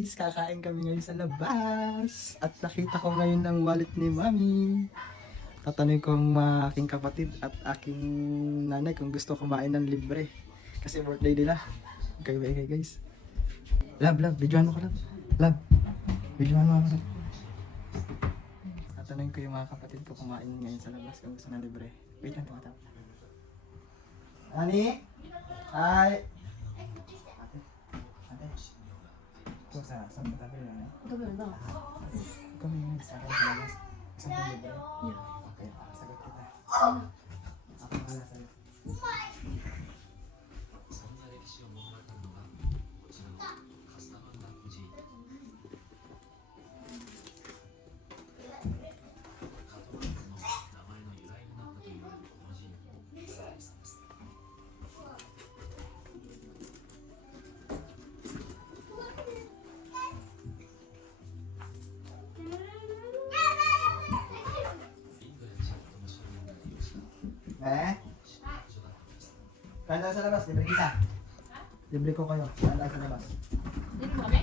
guys, kakain kami ngayon sa labas. At nakita ko ngayon ng wallet ni Mami. Tatanungin ko ang mga aking kapatid at aking nanay kung gusto kumain ng libre. Kasi birthday nila. Okay guys. Love, videohan mo ko lang. Love, videohan mo ako. Tatanungin ko yung mga kapatid ko kumain ngayon sa labas kung gusto ng libre. Wait lang, tumatawag. Ani? Hi! Ito sa tabi lang eh. Tabi lang daw. Kami yung sa akin sa labas. Isang tabi ba? Yeah. Okay, sagot kita. Ako pala sa'yo. Kaya tayo sa labas, libre kita. Libre ko kayo, kaya tayo sa labas. Dito mo kami?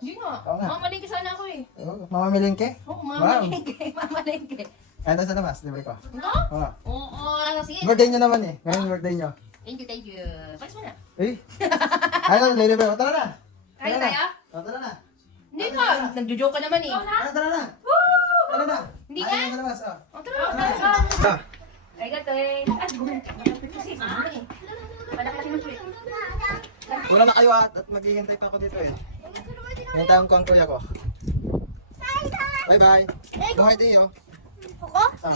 Hindi nga. Oo nga. Mamalingke sana ako eh. Mamamilingke? Oo, mamalingke. Mamalingke. Kaya tayo sa labas, libre ko. Ito? Oo. Oo, sige. Birthday nyo naman eh. Ngayon birthday nyo. Thank you. Palis mo na. Eh? Ano, libre ko. Tara na. Kaya tayo? Tara na. Hindi nga. Nagjo-joke ka naman eh. Tara na. Tara na. Hindi Ayaw nga. sa labas, oh. Oh, tara. Ay, gato eh. Malaki mo sweet. Wala na kayo at maghihintay pa ako dito eh. Hintayin ko ang kuya ko. Bye bye. Buhay din yun. Ako? Ah.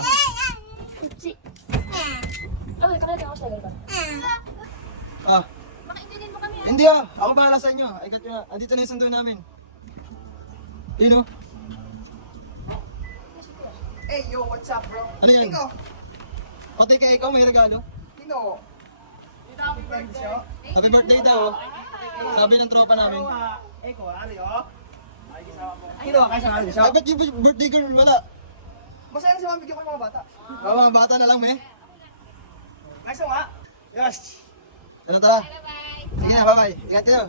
Si. Okay, kakalaga ako siya. Ah. Makaintindihan mo kami. Hindi ah. Ako bahala sa inyo. Ay kat yun. Andito na yung sundo namin. Yun oh. Hey, yo, what's up, bro? Ano yan? Ikaw, Pati kay ikaw may regalo. Tino. Happy birthday. Happy birthday daw. Sabi ng tropa namin. Eko, ari, oh. Ay, kasama mo. Tino, kaya sa akin. Ay, ba't yung birthday girl wala? Masaya na si mami, bigyan ko yung mga bata. Mga bata na lang, me. Nice nga. Yes. Tara. Sige na, bye-bye. Ingat kayo.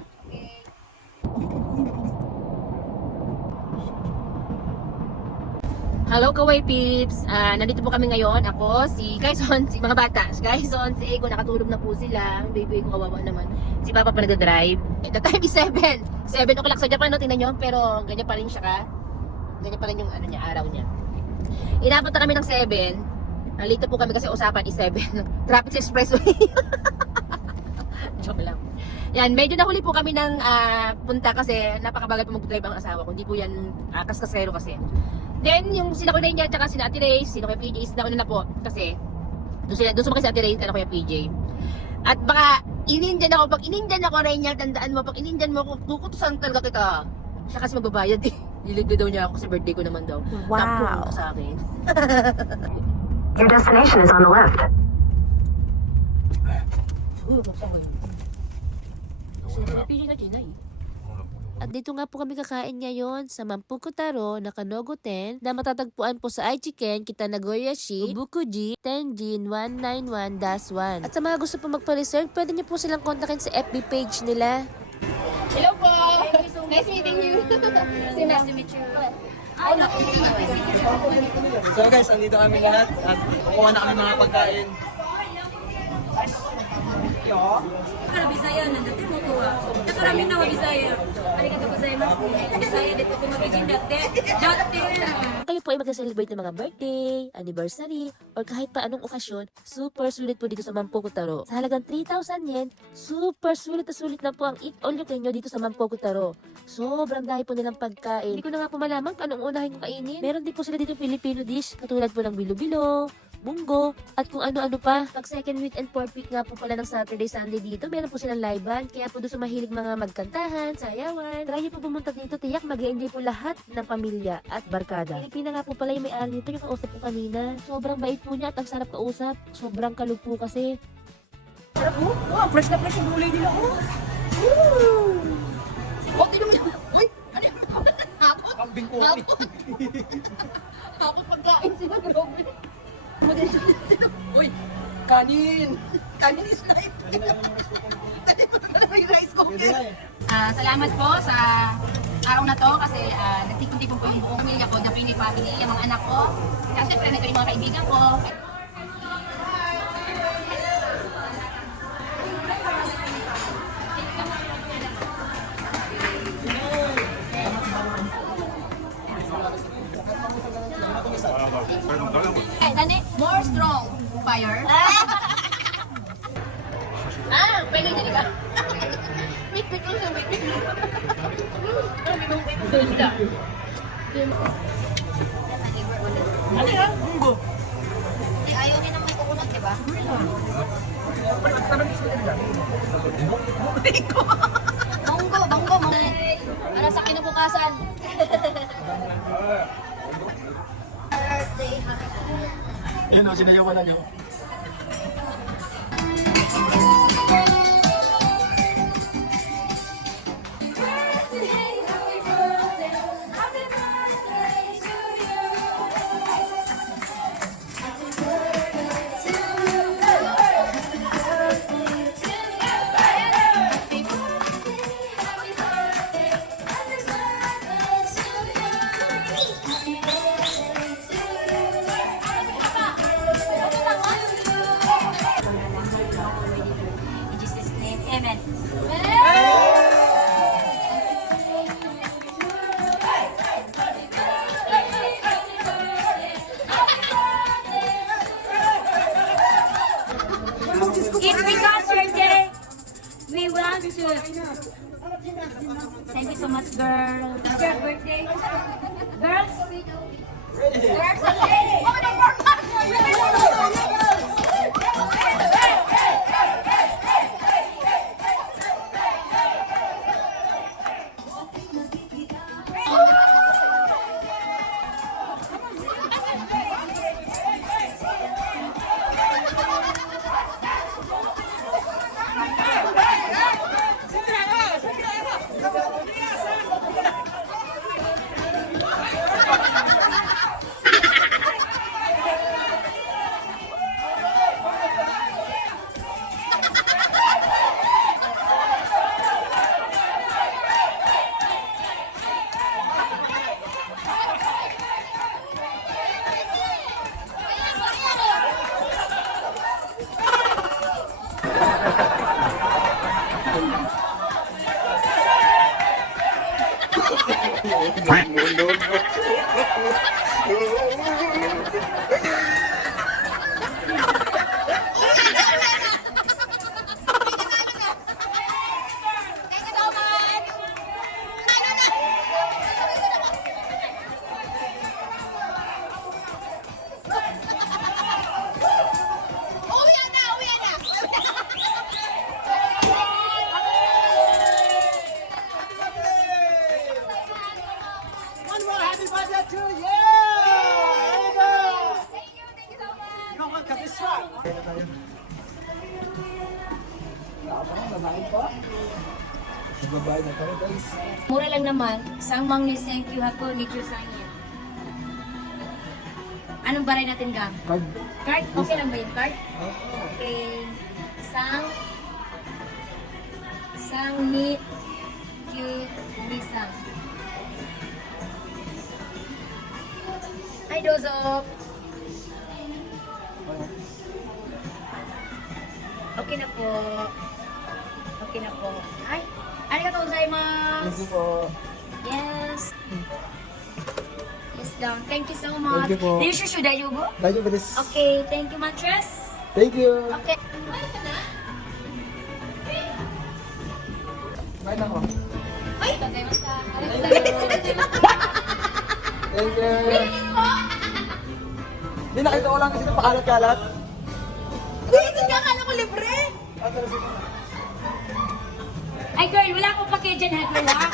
Hello Kawai Peeps! Nandito po kami ngayon. Ako, si Kaison, si mga bata. Si Kaison, si Ego, nakatulog na po sila. Ang baby ko kawawa naman. Si Papa pa nagdadrive. The time is 7. 7 o'clock sa Japan, no? Tingnan nyo. Pero ganyan pa rin siya ka. Ganyan pa rin yung ano niya, araw niya. Inabot na kami ng 7. Nalito po kami kasi usapan is 7. Traffic sa expressway. Joke lang. Yan, medyo nahuli po kami ng punta kasi napakabagal po mag-drive ang asawa ko. Hindi po yan kaskasero kasi. Then, yung sila ko na niya, tsaka sila Ate Ray, sino kaya PJ, is nauna na po. Kasi, doon sumakay si Ate Ray, ano kaya PJ. At baka, inindian ako, pag inindian ako rin niya, tandaan mo, pag inindian mo ako, kukutusan talaga kita. Siya kasi magbabayad eh. Nilibre daw niya ako kasi birthday ko naman daw. Wow. Tapos sa akin. Your destination is on the left. PJ na Gina eh. At dito nga po kami kakain ngayon sa Mampukutaro, Nakanogo 10 na matatagpuan po sa Aichiken, Kitanagoyashi, Ubukuji, Tenjin 191-1. At sa mga gusto po magpa-reserve, pwede niyo po silang kontakin sa FB page nila. Hello po! Nice meeting you! Nice to meet you. So guys, andito kami lahat at kukuha na kami mga pagkain. Yo. Para Bisaya na dati mo ko. Nakarami na wa Bisaya. Arigatou gozaimasu. Bisaya dito ko magiging dati. Kayo po ay mag-celebrate ng mga birthday, anniversary, or kahit pa anong okasyon, super sulit po dito sa Mampukutaro. Sa halagang 3,000 yen, super sulit na sulit na po ang eat all you can nyo dito sa Mampukutaro. Sobrang dahil po nilang pagkain. Hindi ko na nga po malaman kung anong unahin ko kainin. Meron din po sila dito Filipino dish, katulad po ng bilo-bilo, munggo, at kung ano-ano pa. Pag second week and fourth week nga po pala ng Saturday, Sunday dito, meron po silang live band. Kaya po doon sa mahilig mga magkantahan, sayawan. Try nyo po pumunta dito, tiyak mag-enjoy po lahat ng pamilya at barkada. Pilipina nga po pala yung may-ari nito, yung kausap ko kanina. Sobrang bait po niya at ang sarap kausap. Sobrang kalug po kasi. Sarap mo? Oh, fresh na fresh yung gulay nila. Oh, tignan mo. Uy, ano yun? Hapot. Kambing ko. Hapot pagkain sila. Grabe. Uy, kanin! Kanin is life! Rice cooker! Salamat po sa araw na to kasi nagtipon-tipon po yung buong pamilya ko, the Pini family, yung mga anak ko. Kasi syempre, nito yung mga kaibigan ko. Dani, more strong fire. Pwede dyan ka. Wait, also, wait. Ano yan? Munggo. Ayaw niya naman kukunat, di ba? Banggo. Para sa kinabukasan. Yan o, sinayawan na niyo. In Jesus' name, amen. It's because your day. We want to. Thank you so much, girl. It's your birthday. Girls? One more happy birthday to you! There you go! You know what, kabiswa? Babae na tayo guys. Mura lang naman. Sang mang ni thank you hako ni Chusangin. Anong baray natin gang? Card. Card? Okay lang ba yung card? Okay. Sang ni cute ni sang. Hi, Dozo. Okay na po. Okay na po. Ay, arigatou gozaimasu. Thank you po. Yes. Yes, down. Thank you so much. Thank you po. Should I go? Thank you for this. Okay, thank you, mattress. Thank you. Okay. Bye na ko. Ay! Thank you. Hindi, nakita ko lang kasi napakalat-kalat. Ay, girl, wala akong pake dyan, ha, girl, ha?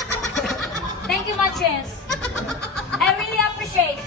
Thank you, mattress. I really appreciate.